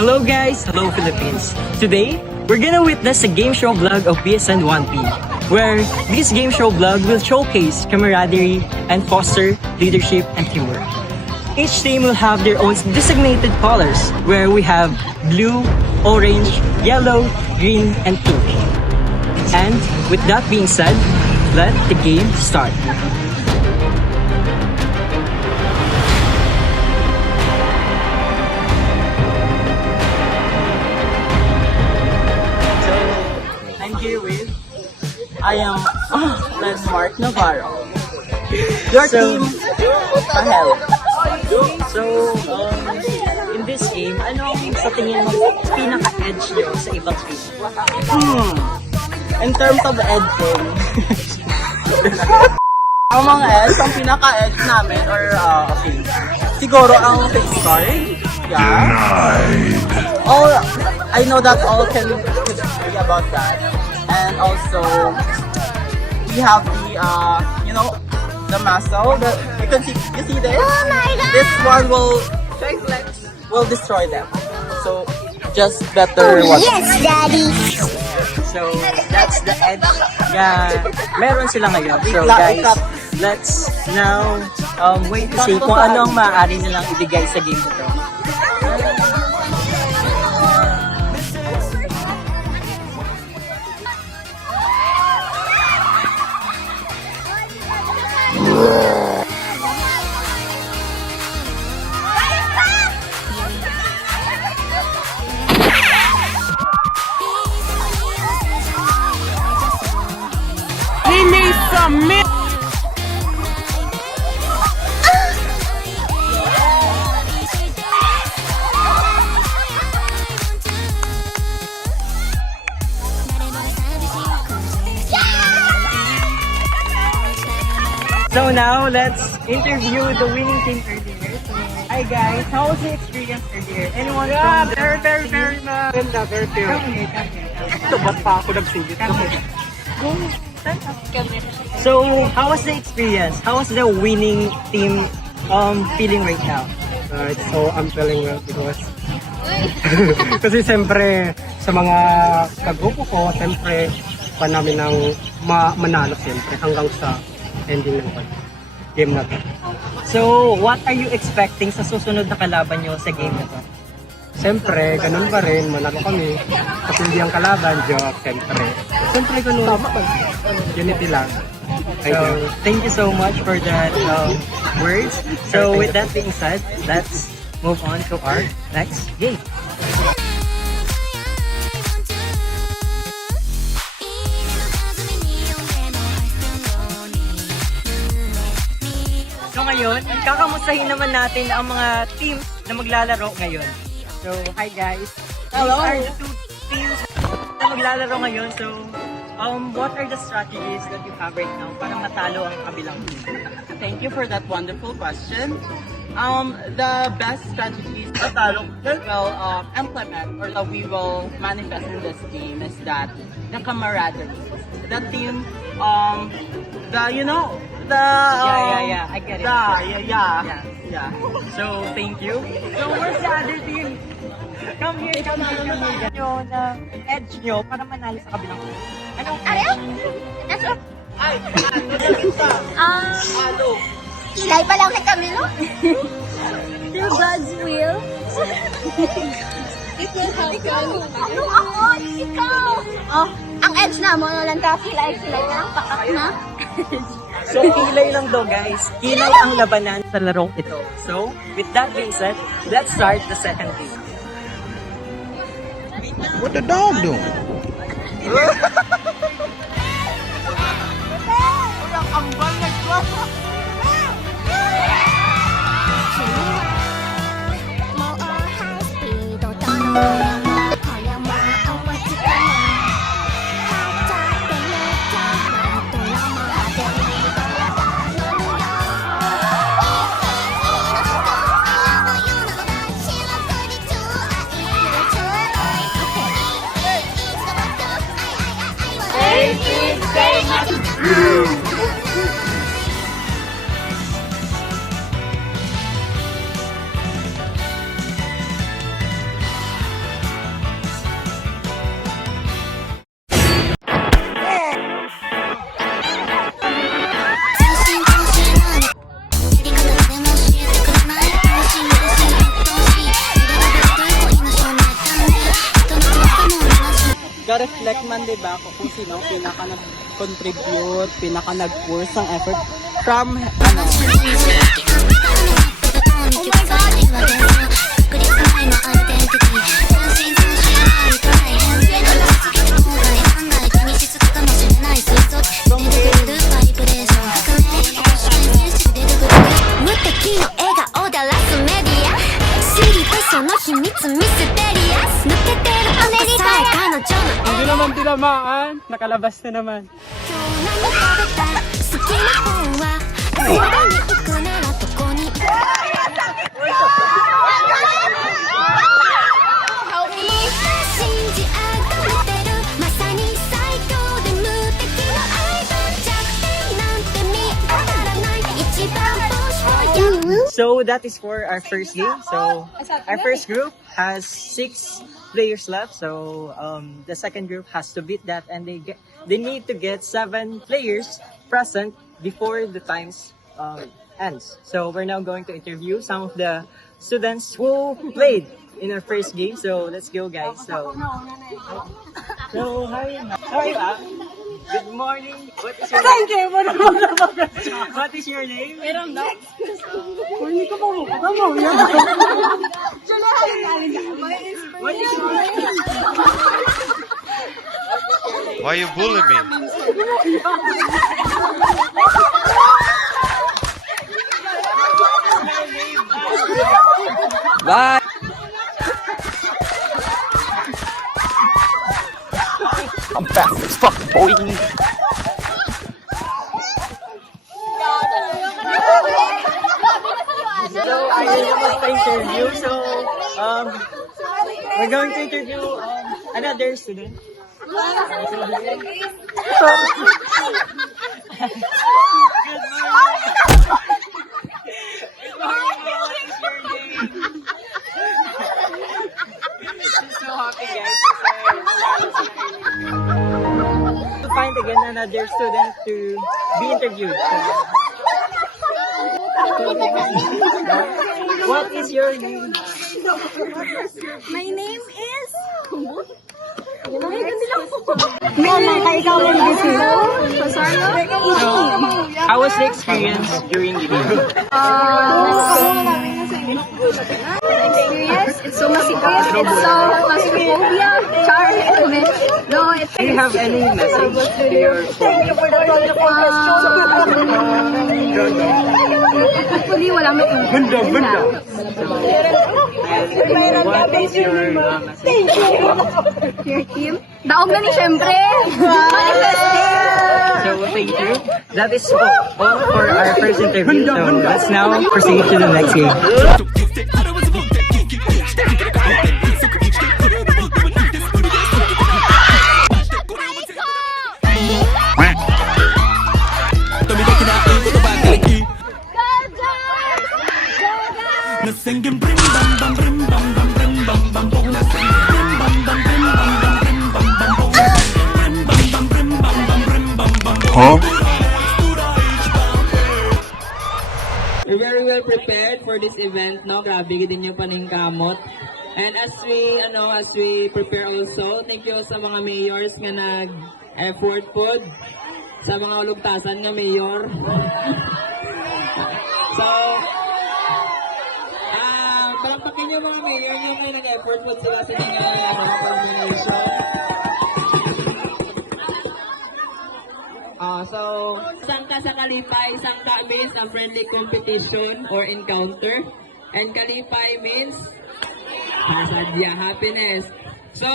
Hello guys, hello Philippines. Today, we're gonna witness a game show vlog of BSN 1P, where this game show vlog will showcase camaraderie and foster leadership and teamwork. Each team will have their own designated colors, where we have blue, orange, yellow, green, and pink. And with that being said, let the game start. I'm here with Mark Navarro. Your team, Ahel. In this game, anong sa tingin mo pinaka-edge nyo sa ibang team? In terms of edging, ang mga edge, ang pinaka-edge namin, okay, siguro ang face card. Yeah. All, I know that all can agree about that. And also, we have the, the muscle. You can see, you see this? Oh my God! This one will destroy them. So, just better watch. Yes, Daddy! So, that's the edge. Yeah, meron sila ngayon. So, guys, let's now wait to see kung ano ang maaari nilang ibigay sa game ito. He needs some milk. So now, let's interview the winning team earlier. So, hi guys, how was the experience earlier? Anyone from the... Very maganda, very pure. Come here, come here. Ito, ba't pa ako nagsigit? Come here. So, how was the experience? How was the winning team feeling right now? I'm feeling well because kasi siyempre sa mga kagrupo ko, siyempre pa namin ng manalo siyempre hanggang sa ending ng game na to. So, what are you expecting sa susunod na kalaban nyo sa game na to? Siyempre, ganun pa rin, manalo kami. Kasi hindi ang kalaban, joke, siyempre. Siyempre, ganun. Unity lang. So, thank you so much for that words. So, with that being said, let's move on to our next game. So ngayon, kakamustahin naman natin ang mga teams na maglalaro ngayon. So, hi guys. Hello. These are the two teams na maglalaro ngayon. So, what are the strategies that you have right now para matalo ang kabilang team? Thank you for that wonderful question. The best strategies that will implement or that we will manifest in this game is that the camaraderie, the team, Yeah, I get it. Yeah. So, thank you. So, where's the other team? Come here. Nyo na edge nyo para manalo sa kabilang team. Anong That's all. Ay, Kilay pa lang na kami, no? Through God's will. It will happen. Ano ako? Ikaw! Oh, ang edge na mo, no lang ka, kilay na lang, pakat na. So, kilay lang daw guys. Kilay ang labanan sa larong ito. So, with that being said, let's start the second game. What the dog doing? ka-reflect man, di ba, kung sino ang pinaka nag-contribute, pinaka nag-force ng effort from, ano, Hindi naman tinamaan. Nakalabas na naman. So that is for our first game. So our first group has 6 players left. So the second group has to beat that, and they need to get 7 players present before the times ends. So we're now going to interview some of the students who played in our first game. So let's go, guys. So hi, how are you? Good morning. What is your name? What is your name? What is your name? Why you bullying me? bye! I'm fast as fuck, boy! So I was the interview. So we're going to interview another student. So happy, guys. To find again another student to be interviewed. What is your name? My name is... How was the experience during the game? It's so masikip, it's so claustrophobia, no, it's Do you have any message to your actually wala may What is your message? your team. Daog na ni syempre. So thank you. That is all for our first interview. So let's now proceed to the next game. We're very well prepared for this event, no? Grabe, din yung paningkamot. And as we prepare also, thank you sa mga mayors nga nag-effort po sa mga ulugtasan nga mayor. So, palakpakin yung mga mayor nyo kayo nag-effort po sila sa mga nomination. So, sangka sa kalipay, sangka means a friendly competition or encounter. And kalipay means hasadya, happiness. So,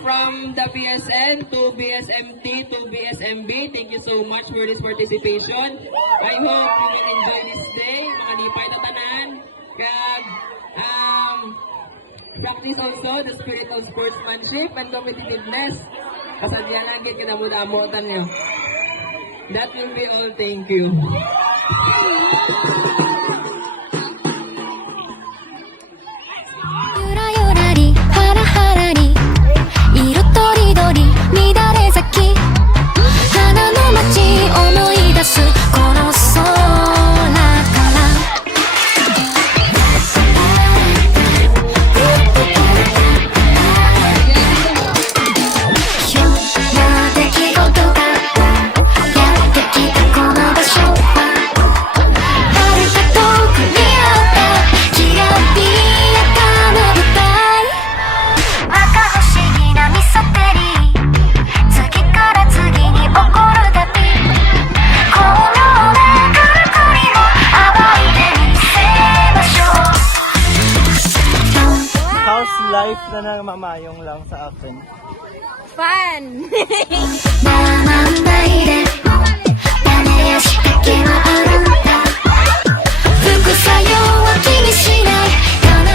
from the PSN to BSMT to BSMB, thank you so much for this participation. I hope you will enjoy this day. Kalipay na tanan. Kag, practice also the spirit of sportsmanship and competitiveness. Kasadya lagi kinamudamo-tan nyo. That will be all. Thank you. ゆらゆらりハラハラり色とりどり乱れ咲き花の街思い出すこの空から表 mamayong lang sa akin. Fun! ならなんないで種や仕掛けはあるんだ副作用は気にしないかな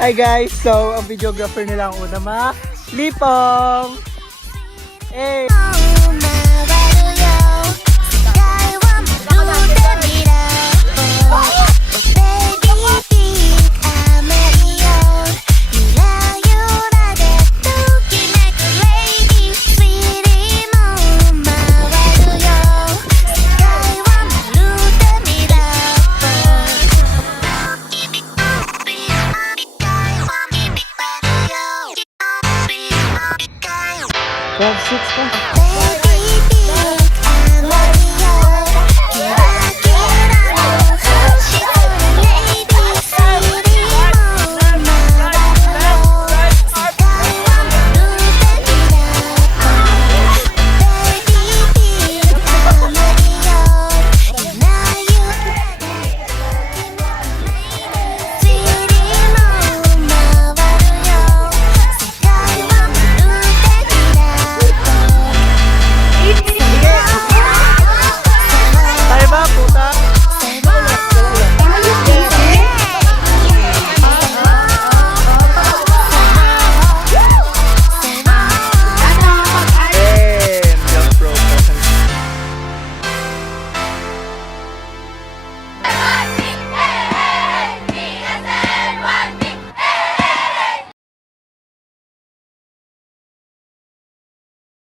Hi guys, so ang videographer nila ang una Lipong! Hey! 回るよ世界はまるで未来ベイビーピンク甘いよゆらゆらでときめくレイディースイーティーも回るよ世界はまるで未来 12, 6,